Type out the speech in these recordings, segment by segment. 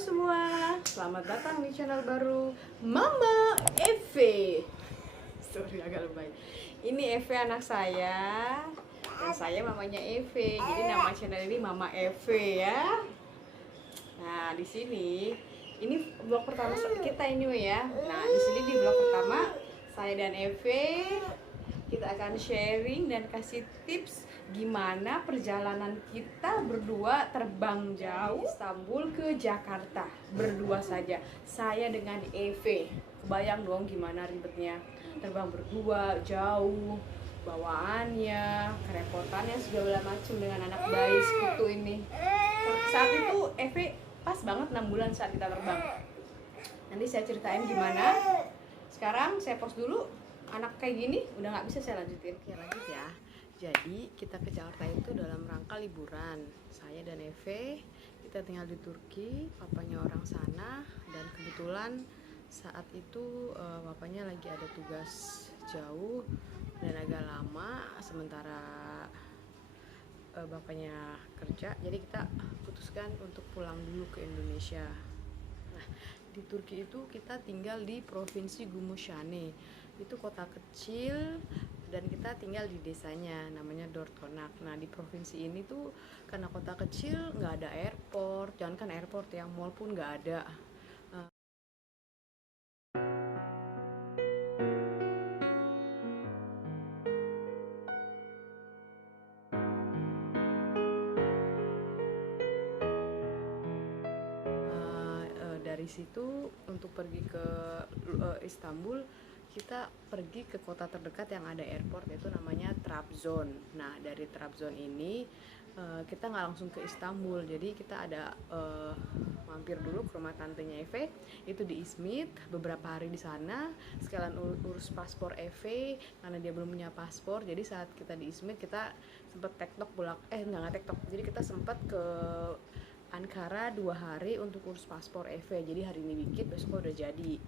semua, selamat datang di channel baru Mama Eve. Sorry agak lebay. Ini Eve anak saya dan saya mamanya Eve. Jadi nama channel ini Mama Eve ya. Nah di sini ini vlog pertama kita ini ya. Nah di sini di vlog pertama saya dan Eve kita akan sharing dan kasih tips gimana perjalanan kita berdua terbang jauh Istanbul ke Jakarta berdua saja. Saya dengan Eve. Kebayang dong gimana ribetnya terbang berdua jauh, bawaannya, kerepotannya segala macam dengan anak bayi sekutu ini. Saat itu Eve pas banget 6 bulan saat kita terbang. Nanti saya ceritain gimana. Sekarang saya pause dulu. Anak kayak gini udah nggak bisa saya lanjutin. Oke lanjut ya. Jadi kita ke Jakarta itu dalam rangka liburan. Saya dan Eve kita tinggal di Turki, papanya orang sana, dan kebetulan saat itu papanya lagi ada tugas jauh dan agak lama, sementara bapaknya kerja. Jadi kita putuskan untuk pulang dulu ke Indonesia. Nah, di Turki itu kita tinggal di provinsi Gümüşhane. Itu kota kecil dan kita tinggal di desanya namanya Dortonak. Nah di provinsi ini tuh karena kota kecil nggak ada airport, jangan kan airport ya, mall pun nggak ada. Dari situ untuk pergi ke Istanbul kita pergi ke kota terdekat yang ada airport, yaitu namanya Trabzon. Nah dari Trabzon ini kita nggak langsung ke Istanbul, jadi kita ada mampir dulu ke rumah tantenya Eve itu di Izmit, beberapa hari di sana sekalian urus paspor Eve karena dia belum punya paspor. Jadi saat kita di Izmit kita sempat tektok nggak tektok, jadi kita sempat ke Ankara 2 hari untuk urus paspor Eve. Jadi hari ini dikit, besok udah jadi.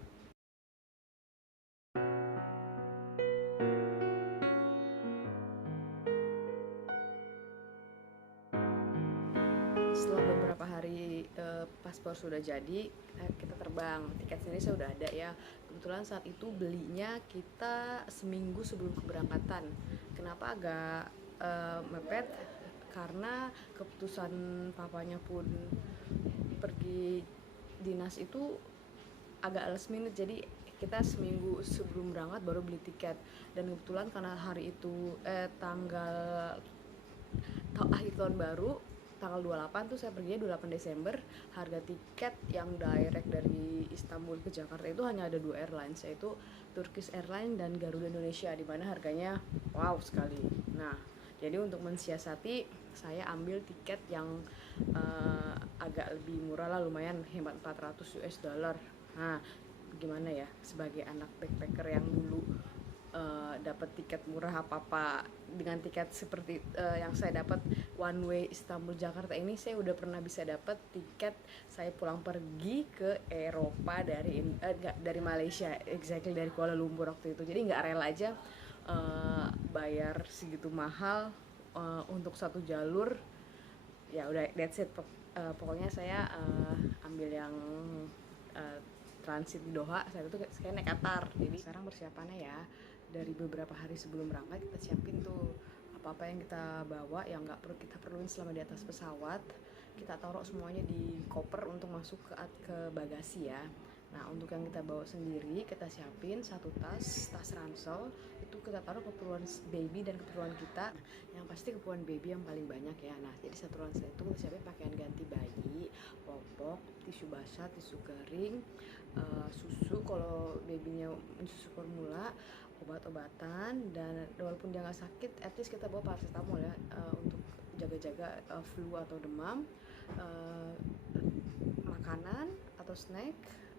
Setelah beberapa hari paspor sudah jadi, kita terbang. Tiket sendiri saya udah ada ya. Kebetulan saat itu belinya kita seminggu sebelum keberangkatan. Kenapa agak mepet? Karena keputusan papanya pun pergi dinas itu agak last minute, jadi kita seminggu sebelum berangkat baru beli tiket. Dan kebetulan karena hari itu tanggal akhir tahun baru, tanggal 28 tuh saya perginya 28 Desember. Harga tiket yang direct dari Istanbul ke Jakarta itu hanya ada 2 airlines, yaitu Turkish Airlines dan Garuda Indonesia, di mana harganya wow sekali. Nah jadi untuk mensiasati saya ambil tiket yang agak lebih murah lah, lumayan hemat, 400 US dollar. Nah gimana ya, sebagai anak backpacker yang dulu dapat tiket murah apa dengan tiket seperti yang saya dapat one way Istanbul Jakarta ini, saya udah pernah bisa dapat tiket saya pulang pergi ke Eropa dari Malaysia, exactly dari Kuala Lumpur waktu itu. Jadi nggak rela aja bayar segitu mahal untuk satu jalur. Ya udah that's it. Pokoknya saya ambil yang transit di Doha. Saya itu kayak naik Qatar. Jadi sekarang persiapannya ya, dari beberapa hari sebelum berangkat kita siapin tuh apa-apa yang kita bawa yang nggak perlu kita perluin selama di atas pesawat, kita taruh semuanya di koper untuk masuk ke bagasi ya. Nah untuk yang kita bawa sendiri kita siapin satu tas ransel, itu kita taruh keperluan baby dan keperluan kita. Yang pasti keperluan baby yang paling banyak ya. Nah jadi satu ransel itu kita siapin pakaian ganti bayi, popok, tisu basah, tisu kering, susu kalau babynya susu formula, obat-obatan, dan walaupun dia nggak sakit, at least kita bawa paracetamol ya untuk jaga-jaga flu atau demam, makanan atau snack,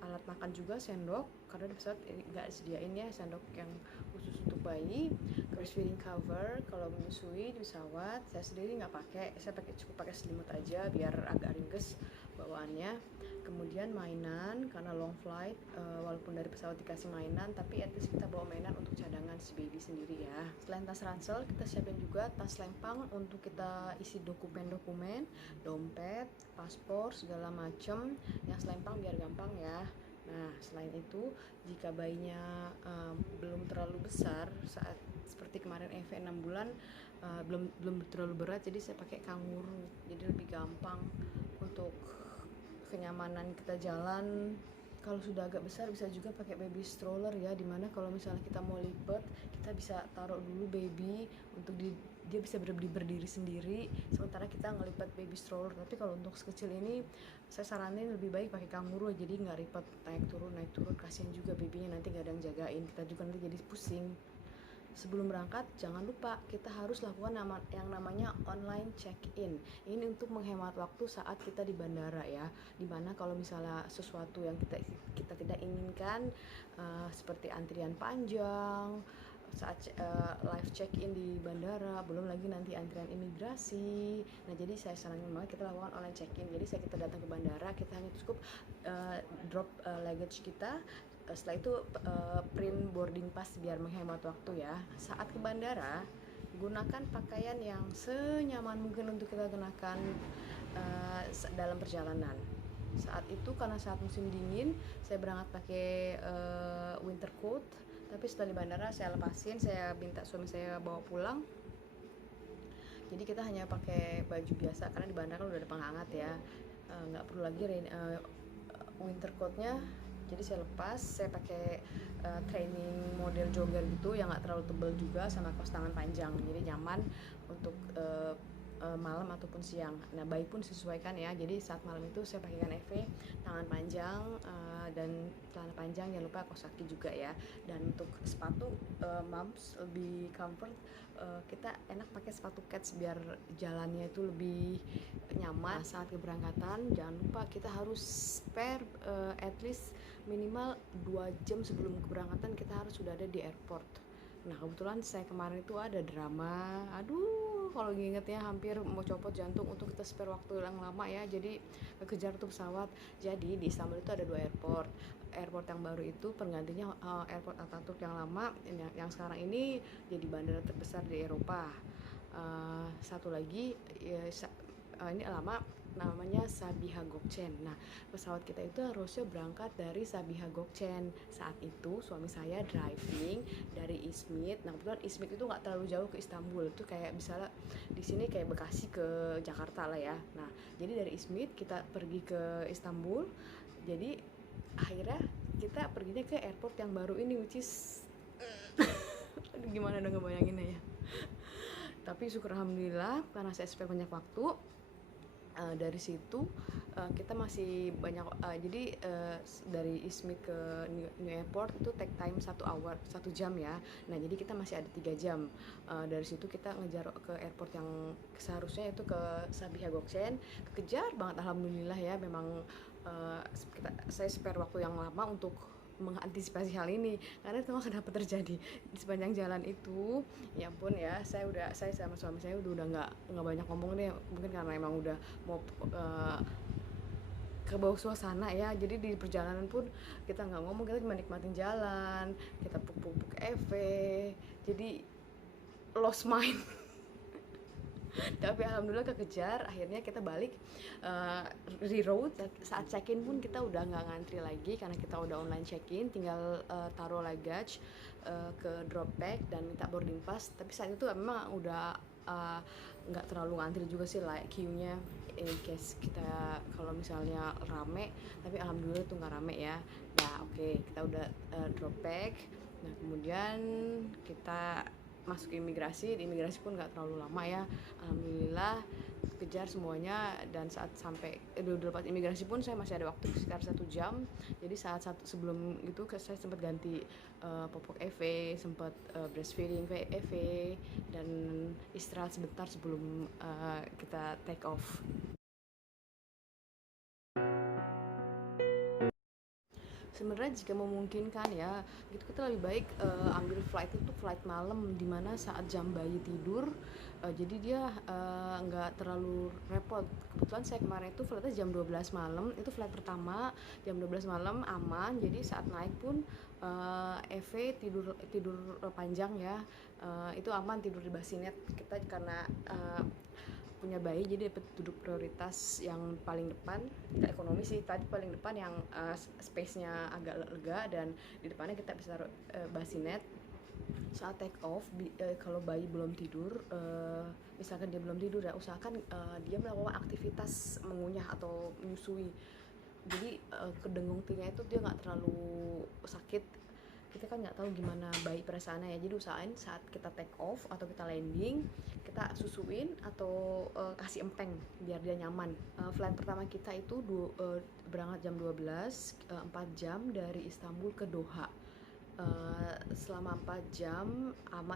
alat makan juga, sendok, karena di pesawat nggak disediain ya sendok yang khusus untuk bayi, breastfeeding cover kalau menyusui di pesawat. Saya sendiri nggak pakai, saya cukup pakai selimut aja biar agak ringkes bawaannya. Kemudian mainan, karena long flight, walaupun dari pesawat dikasih mainan, tapi at least kita bawa mainan untuk cadangan si baby sendiri ya. Selain tas ransel, kita siapin juga tas lempang untuk kita isi dokumen-dokumen, dompet, paspor, segala macem yang selempang biar gampang ya. Nah, selain itu, jika bayinya belum terlalu besar, saat seperti kemarin EV 6 bulan, belum terlalu berat, jadi saya pakai kanguru, jadi lebih gampang untuk kenyamanan kita jalan. Kalau sudah agak besar bisa juga pakai baby stroller ya, dimana kalau misalnya kita mau lipat, kita bisa taruh dulu baby untuk dia bisa berdiri sendiri sementara kita ngelipat baby stroller. Tapi kalau untuk sekecil ini saya saranin lebih baik pakai kanguru, jadi nggak lipat naik turun, kasihan juga babynya, nanti nggak ada yang jagain, kita juga nanti jadi pusing. Sebelum berangkat, jangan lupa kita harus lakukan yang namanya online check-in. Ini untuk menghemat waktu saat kita di bandara ya. Dimana kalau misalnya sesuatu yang kita tidak inginkan, seperti antrian panjang saat live check-in di bandara, belum lagi nanti antrian imigrasi. Nah, jadi saya saranin banget kita lakukan online check-in. Jadi saat kita datang ke bandara, kita hanya cukup drop luggage kita. Setelah itu print boarding pass biar menghemat waktu ya. Saat ke bandara, gunakan pakaian yang senyaman mungkin untuk kita gunakan dalam perjalanan. Saat itu karena saat musim dingin, saya berangkat pakai winter coat, tapi setelah di bandara saya lepasin, saya minta suami saya bawa pulang. Jadi kita hanya pakai baju biasa karena di bandara kan udah ada penghangat ya, nggak perlu lagi winter coatnya. Jadi saya lepas, saya pakai training model jogger gitu yang nggak terlalu tebal juga, sama kaos tangan panjang, jadi nyaman untuk malam ataupun siang. Nah, bayi pun sesuaikan ya, jadi saat malam itu saya pakaikan EV tangan panjang dan celana panjang, jangan lupa kaos kaki juga ya. Dan untuk sepatu, moms lebih comfort, kita enak pakai sepatu kets biar jalannya itu lebih nyaman. Saat keberangkatan jangan lupa kita harus spare at least minimal 2 jam sebelum keberangkatan, kita harus sudah ada di airport. Nah, kebetulan saya kemarin itu ada drama, aduh kalau ngingetnya hampir mau copot jantung untuk kita spare waktu yang lama ya, jadi kekejar tuh pesawat. Jadi di Istanbul itu ada 2 airport yang baru itu penggantinya airport Ataturk yang lama, yang sekarang ini jadi bandara terbesar di Eropa. Satu lagi ya, ini lama, namanya Sabiha Gökçen. Nah, pesawat kita itu harusnya berangkat dari Sabiha Gökçen. Saat itu suami saya driving dari Izmit. Nah, kebetulan Izmit itu nggak terlalu jauh ke Istanbul, itu kayak misalnya di sini kayak Bekasi ke Jakarta lah ya. Nah, jadi dari Izmit kita pergi ke Istanbul. Jadi akhirnya kita perginya ke airport yang baru ini, which is gimana dong ngebayanginnya ya. Tapi syukur alhamdulillah karena saya spare banyak waktu. Dari situ kita masih banyak, jadi dari Izmit ke New Airport itu take time 1 jam ya. Nah, jadi kita masih ada 3 jam. Dari situ kita ngejar ke airport yang seharusnya itu ke Sabiha Gökçen, kekejar banget alhamdulillah ya. Memang saya spare waktu yang lama untuk mengantisipasi hal ini, karena itu kenapa terjadi di sepanjang jalan itu. Ya ampun ya, saya sama suami saya udah nggak banyak ngomong deh, mungkin karena emang udah mau ke bawah suasana ya. Jadi di perjalanan pun kita nggak ngomong, kita cuma nikmatin jalan, kita pupuk EV, jadi lost mind. Tapi alhamdulillah kekejar, akhirnya kita balik reroute. Saat check-in pun kita udah nggak ngantri lagi karena kita udah online check-in, tinggal taruh luggage ke drop bag dan minta boarding pass. Tapi saat itu memang udah nggak terlalu ngantri juga sih, like queue-nya in case kita kalau misalnya rame, tapi alhamdulillah itu nggak rame ya. Nah, oke, kita udah drop bag. Nah, kemudian kita masuk imigrasi. Di imigrasi pun nggak terlalu lama ya, alhamdulillah kejar semuanya. Dan saat sampai udah lepas imigrasi pun saya masih ada waktu sekitar 1 jam. Jadi sebelum itu saya sempat ganti popok EV, sempat breastfeeding EV, dan istirahat sebentar sebelum kita take off. Sebenarnya jika memungkinkan ya, gitu kita lebih baik ambil flight itu flight malam, dimana saat jam bayi tidur Jadi dia nggak terlalu repot. Kebetulan saya kemarin itu flightnya jam 12 malam, itu flight pertama jam 12 malam aman. Jadi saat naik pun EV tidur tidur panjang ya. Itu aman tidur di bassinet kita karena punya bayi, jadi dapat duduk prioritas yang paling depan. Kita ekonomi sih tadi, paling depan yang space-nya agak lega, dan di depannya kita bisa taruh bassinet. Saat take off kalau bayi belum tidur, misalkan dia belum tidur ya, usahakan dia melakukan aktivitas mengunyah atau menyusui. Jadi kedengung telinga itu dia nggak terlalu sakit. Kita kan nggak tahu gimana bayi perasaannya ya, jadi usahain saat kita take off atau kita landing kita susuin atau kasih empeng biar dia nyaman. Flight pertama kita itu berangkat jam 12, 4 jam dari Istanbul ke Doha. Selama 4 jam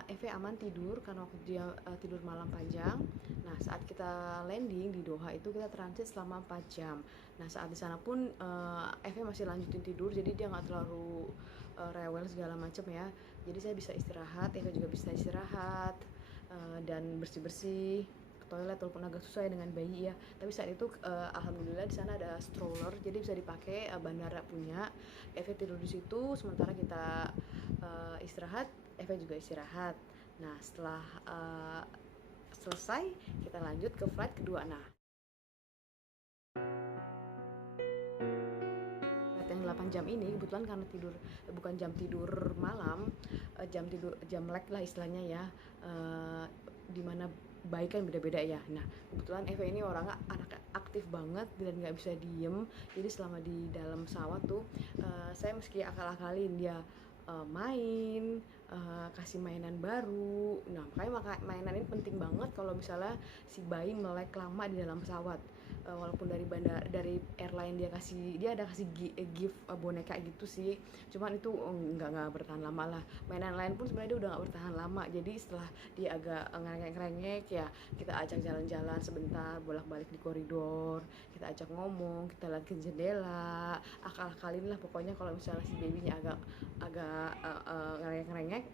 Eve aman tidur karena waktu dia tidur malam panjang. Nah saat kita landing di Doha itu kita transit selama 4 jam. Nah saat di sana pun Eve masih lanjutin tidur, jadi dia nggak terlalu rewel segala macam ya. Jadi saya bisa istirahat, Eve juga bisa istirahat, dan bersih-bersih ke toilet walaupun agak susah ya dengan bayi ya. Tapi saat itu alhamdulillah di sana ada stroller, jadi bisa dipakai, bandara punya. Eve tidur di situ sementara kita istirahat, Eve juga istirahat. Nah setelah selesai kita lanjut ke flight kedua. Nah flight yang 8 jam ini kebetulan karena tidur bukan jam tidur malam, jam lag lah istilahnya ya, dimana baik kan beda-beda ya. Nah kebetulan Eva ini orangnya anak aktif banget dan nggak bisa diem, jadi selama di dalam pesawat tuh saya meski akal-akalin dia main, kasih mainan baru. Nah makanya mainan ini penting banget kalau misalnya si bayi melek lama di dalam pesawat. Walaupun dari airline dia ada kasih gift boneka gitu sih, cuman itu nggak bertahan lama lah. Mainan lain pun sebenarnya dia udah nggak bertahan lama, jadi setelah dia agak ngerengek ya kita ajak jalan-jalan sebentar, bolak-balik di koridor, kita ajak ngomong, kita lihat ke jendela, akal-akalin lah pokoknya kalau misalnya si babynya agak ngerengek-ngerengek,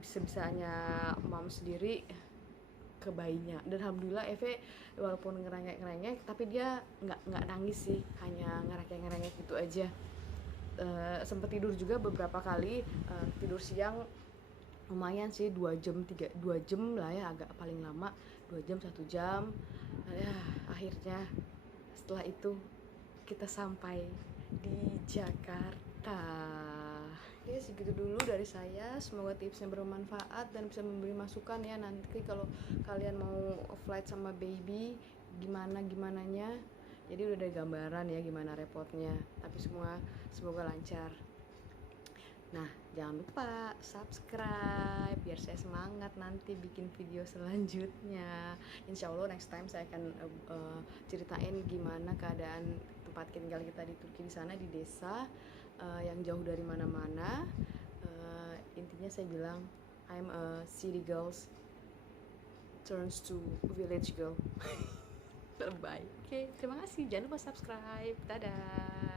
bisa-bisanya mom sendiri ke bayinya. Dan alhamdulillah Eve walaupun ngerengek-ngerengek tapi dia nggak nangis sih, hanya ngerengek-ngerengek gitu aja. Sempet tidur juga beberapa kali, tidur siang lumayan sih 2 jam lah ya, agak paling lama 2 jam 1 jam ya. Akhirnya setelah itu kita sampai di Jakarta. Oke, segitu dulu dari saya. Semoga tipsnya bermanfaat dan bisa memberi masukan ya nanti kalau kalian mau flight sama baby gimananya. Jadi udah ada gambaran ya gimana repotnya. Tapi semoga lancar. Nah, jangan lupa subscribe biar saya semangat nanti bikin video selanjutnya. Insya Allah next time saya akan ceritain gimana keadaan tempat tinggal kita di Turki, di sana di desa yang jauh dari mana-mana. Intinya saya bilang I'm a city girl turns to village girl. Terbaik. Oke, terima kasih. Jangan lupa subscribe. Dadah.